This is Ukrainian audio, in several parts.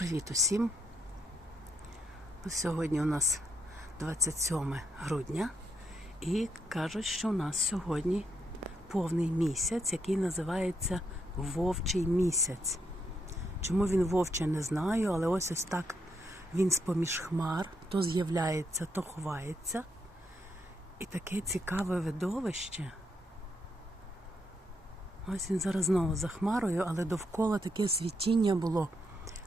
Привіт усім. Сьогодні у нас 27 грудня і кажуть, що у нас сьогодні повний місяць, який називається Вовчий місяць. Чому він вовчий, не знаю, але ось ось так він з-поміж хмар, то з'являється, то ховається. І таке цікаве видовище. Ось він зараз знову за хмарою, але довкола таке світіння було,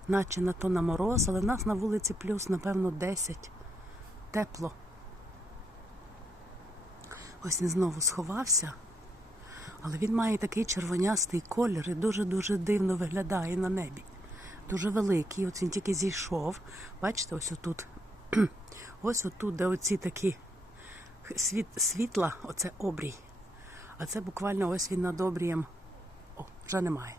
наче на то на мороз, але в нас на вулиці плюс, напевно, 10. Тепло. Ось він знову сховався, але він має такий червонястий колір і дуже-дуже дивно виглядає на небі. Дуже великий. От він тільки зійшов. Бачите, ось отут. Ось отут, де оці такі світ, світла, оце обрій. А це буквально ось він над обрієм. О, вже немає.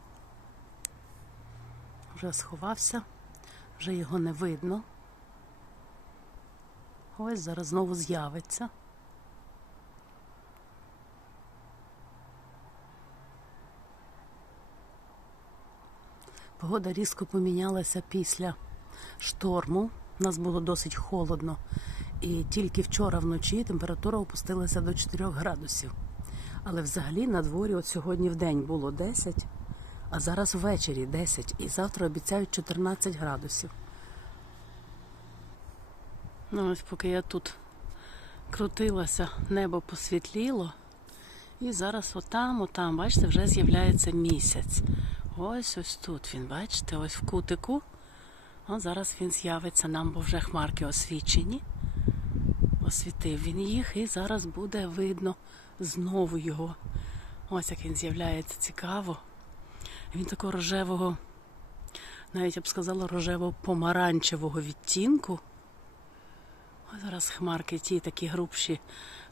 Вже сховався, вже його не видно. Ось зараз знову з'явиться. Погода різко помінялася після шторму. У нас було досить холодно. І тільки вчора вночі температура опустилася до 4 градусів. Але взагалі на дворі от сьогодні в день було 10, а зараз ввечері 10. І завтра обіцяють 14 градусів. Ну ось поки я тут крутилася, небо посвітліло. І зараз отам, отам, бачите, вже з'являється місяць. Ось ось тут він, бачите, ось в кутику. О, зараз він з'явиться нам, бо вже хмарки освічені. Освітив він їх, і зараз буде видно знову його. Ось як він з'являється цікаво. Він такого рожевого, навіть я б сказала, рожево-помаранчевого відтінку. Ось зараз хмарки, ті такі грубші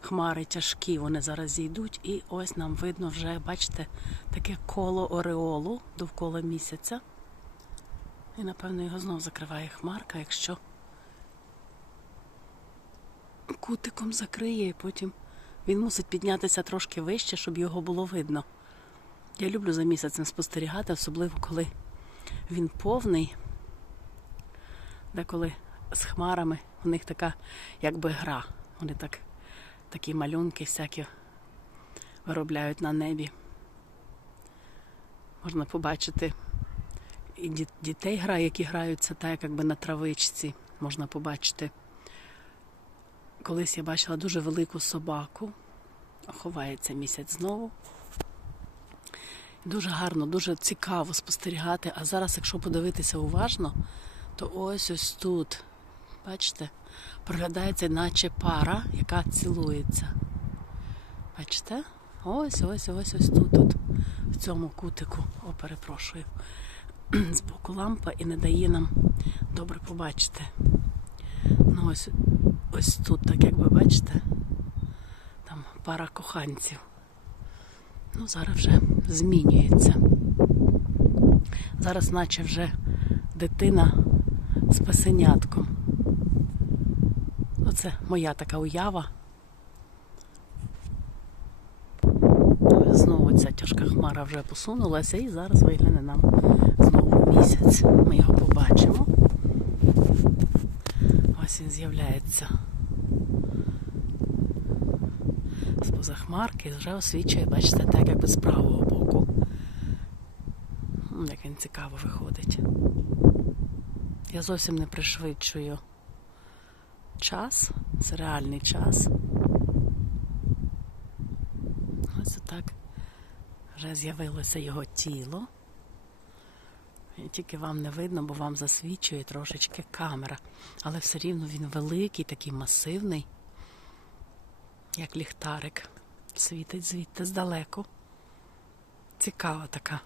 хмари тяжкі, вони зараз зійдуть. І ось нам видно вже, бачите, таке коло ореолу довкола місяця. І, напевно, його знов закриває хмарка, якщо кутиком закриє, і потім він мусить піднятися трошки вище, щоб його було видно. Я люблю за місяцем спостерігати, особливо коли він повний, деколи з хмарами у них така якби гра. Вони так, такі малюнки всякі виробляють на небі. Можна побачити і дітей грає, які граються так, якби на травичці. Можна побачити. Колись я бачила дуже велику собаку, ховається місяць знову. Дуже гарно, дуже цікаво спостерігати. А зараз, якщо подивитися уважно, то ось ось тут, бачите, проглядається наче пара, яка цілується. Бачите? Ось, ось, ось, ось тут, тут, в цьому кутику. О, перепрошую. Збоку лампа і не дає нам добре побачити. Ну, ось, ось тут, так як ви бачите, там пара коханців. Ну, зараз вже змінюється. Зараз, наче вже дитина з песенятком. Оце моя така уява. Знову ця тяжка хмара вже посунулася і зараз вигляне нам знову місяць. Ми його побачимо. Ось він з'являється з-поза хмарки вже освічує, бачите, так якби з правого боку. Як він цікаво виходить. Я зовсім не пришвидшую час, це реальний час. Ось так вже з'явилося його тіло. І тільки вам не видно, бо вам засвічує трошечки камера. Але все рівно він великий, такий масивний, як ліхтарик. Світить звідти здалеку. Цікава така.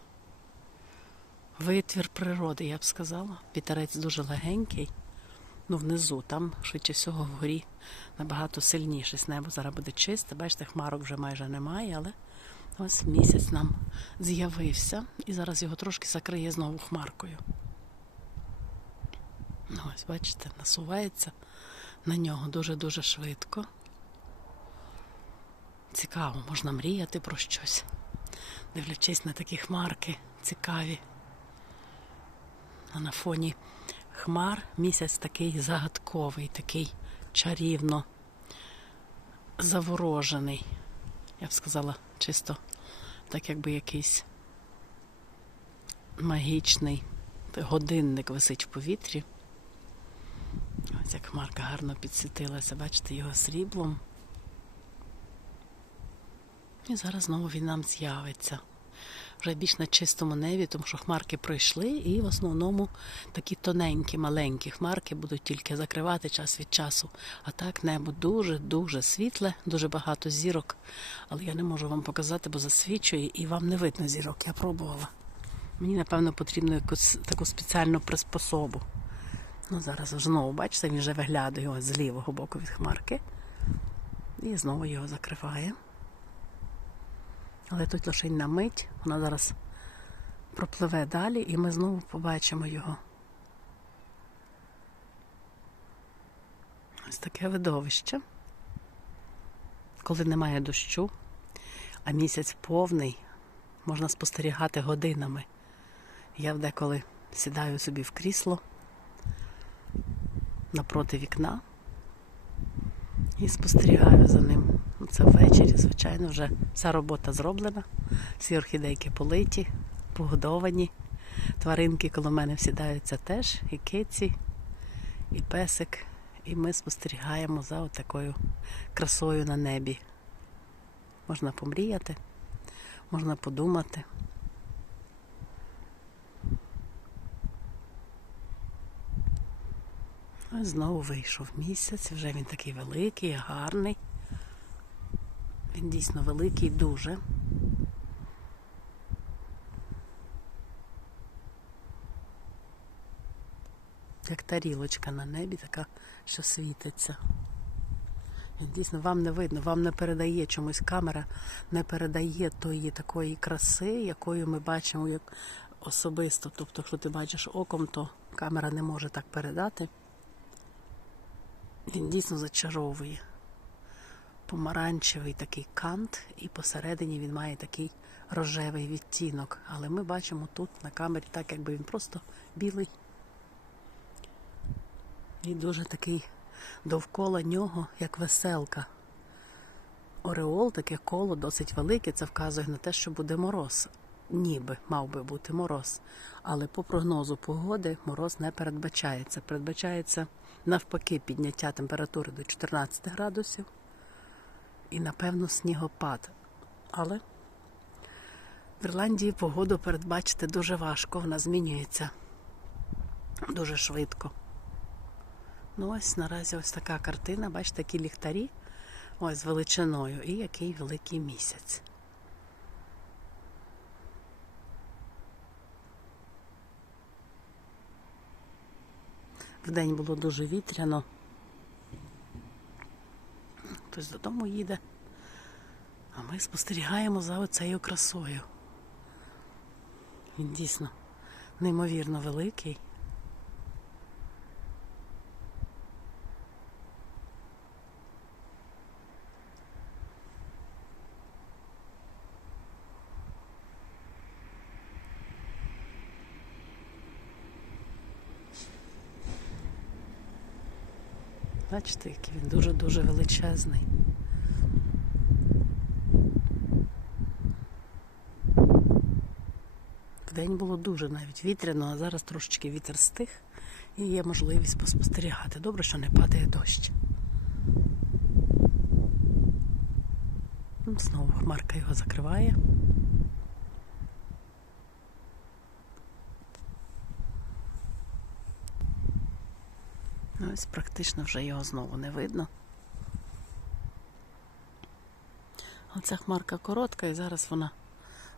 Витвір природи, я б сказала. Вітерець дуже легенький. Ну, внизу, там, швидше всього, вгорі набагато сильніше небо зараз буде чисте. Бачите, хмарок вже майже немає, але ось місяць нам з'явився і зараз його трошки закриє знову хмаркою. Ось, бачите, насувається на нього дуже-дуже швидко. Цікаво, можна мріяти про щось, дивлячись на такі хмарки цікаві. А на фоні хмар місяць такий загадковий, такий чарівно заворожений. Я б сказала, чисто так якби якийсь магічний годинник висить в повітрі. Ось як хмарка гарно підсвітилася, бачите, його сріблом. І зараз знову він нам з'явиться. Вже більш на чистому небі, тому що хмарки пройшли, і в основному такі тоненькі, маленькі хмарки будуть тільки закривати час від часу. А так небо дуже-дуже світле, дуже багато зірок. Але я не можу вам показати, бо засвічує і вам не видно зірок. Я пробувала. Мені, напевно, потрібно якусь таку спеціальну приспособу. Ну, зараз знову, бачите, він вже виглядає ось з лівого боку від хмарки. І знову його закриває. Але тут лише на мить, вона зараз пропливе далі, і ми знову побачимо його. Ось таке видовище. Коли немає дощу, а місяць повний, можна спостерігати годинами. Я деколи сідаю собі в крісло напроти вікна і спостерігаю за ним. Це ввечері, звичайно, вже вся робота зроблена. Всі орхідейки политі, погодовані. Тваринки коло мене всідаються теж, і киці, і песик. І ми спостерігаємо за такою красою на небі. Можна помріяти, можна подумати. Ось знову вийшов місяць, вже він такий великий, гарний. Він дійсно великий, дуже. Як тарілочка на небі, така, що світиться. Дійсно вам не видно, вам не передає чомусь камера, не передає тої такої краси, якою ми бачимо як особисто. Тобто, якщо ти бачиш оком, то камера не може так передати. Він дійсно зачаровує. Помаранчевий такий кант, і посередині він має такий рожевий відтінок. Але ми бачимо тут на камері так, якби він просто білий. І дуже такий довкола нього, як веселка. Ореол, таке коло досить велике, це вказує на те, що буде мороз. Ніби мав би бути мороз. Але по прогнозу погоди мороз не передбачається. Передбачається навпаки підняття температури до 14 градусів і, напевно, снігопад. Але в Ірландії погоду передбачити дуже важко, вона змінюється дуже швидко. Ну, ось наразі ось така картина, бачите, такі ліхтарі, ось з величиною, і який великий місяць. Вдень було дуже вітряно. Хтось додому їде, а ми спостерігаємо за оцею красою. Він дійсно неймовірно великий. Бачите, який він дуже-дуже величезний. Вдень було дуже навіть вітряно, а зараз трошечки вітер стих і є можливість поспостерігати. Добре, що не падає дощ. Ну, Знову хмарка його закриває. Ось практично вже його знову не видно. Оця хмарка коротка і зараз вона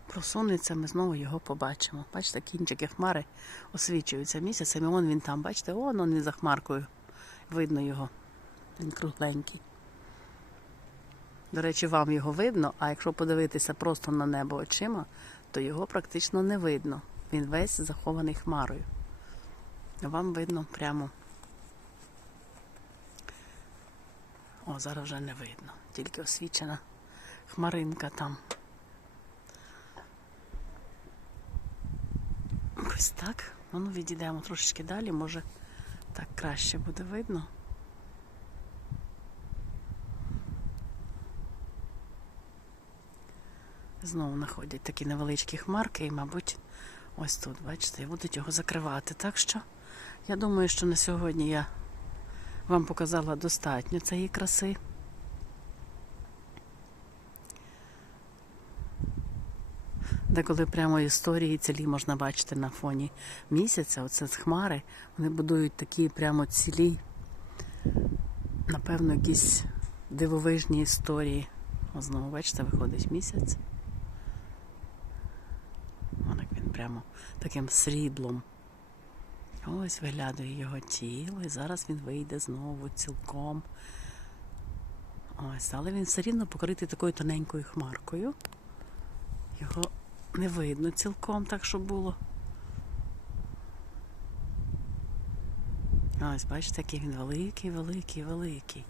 просунеться, ми знову його побачимо. Бачите, кінчики хмари освічуються місяцем, і вон він там, бачите, вон він за хмаркою. Видно його. Він кругленький. До речі, вам його видно, а якщо подивитися просто на небо очима, то його практично не видно. Він весь захований хмарою. Вам видно прямо. О, зараз вже не видно, тільки освічена хмаринка там. Ось так. Ну, відійдемо трошечки далі, може Так краще буде видно. Знову знаходять такі невеличкі хмарки, і, мабуть, ось тут, бачите, і будуть його закривати. Так що я думаю, що на сьогодні я вам показала достатньо цієї краси. Деколи прямо історії цілі можна бачити на фоні місяця. Оце з хмари. Вони будують такі прямо цілі, напевно, якісь дивовижні історії. О, знову, бачите, виходить місяць. Вон як він прямо таким сріблом. Ось виглядає його тіло, і зараз він вийде знову цілком. Ось, але він все рівно покритий такою тоненькою хмаркою. Його не видно цілком так, щоб було. Ось, бачите, який він великий, великий, великий.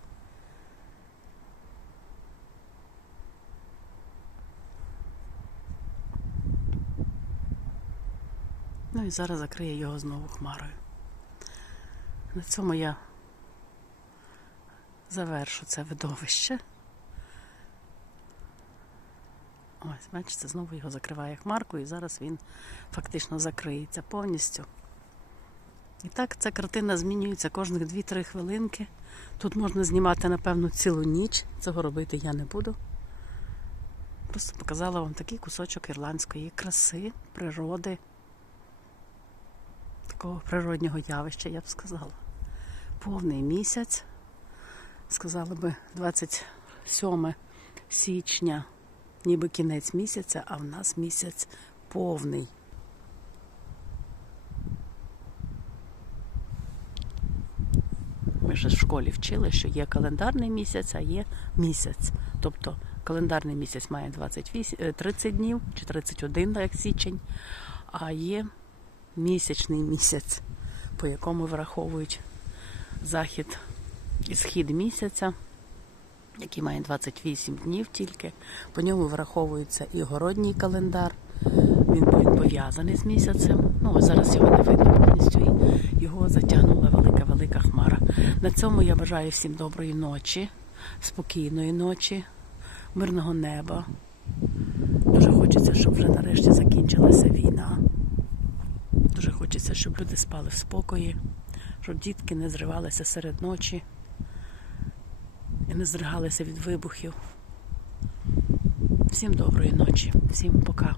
І зараз закриє його знову хмарою. На цьому я завершу це видовище. Ось, бачите, знову його закриває хмаркою, і зараз він фактично закриється повністю. І так ця картина змінюється кожних 2-3 хвилинки. Тут можна знімати, напевно, цілу ніч. Цього робити я не буду. Просто показала вам такий кусочок ірландської краси, природи, такого природнього явища, я б сказала. Повний місяць, сказала би, 27 січня ніби кінець місяця, а в нас місяць повний. Ми ж в школі вчили, що є календарний місяць, а є місяць. Тобто календарний місяць має 28, е, 30 днів чи 31, як січень, а є місячний місяць, по якому враховують захід і схід місяця який має 28 днів тільки. По ньому враховується і городній календар. Він він пов'язаний з місяцем. Ну, зараз його не видно повністю. Його затягнула велика-велика хмара. На цьому я бажаю всім доброї ночі, спокійної ночі, мирного неба. Дуже хочеться, щоб вже нарешті закінчилася війна. Хочеться, щоб люди спали в спокої, щоб дітки не зривалися серед ночі і не зригалися від вибухів. Всім доброї ночі, всім пока.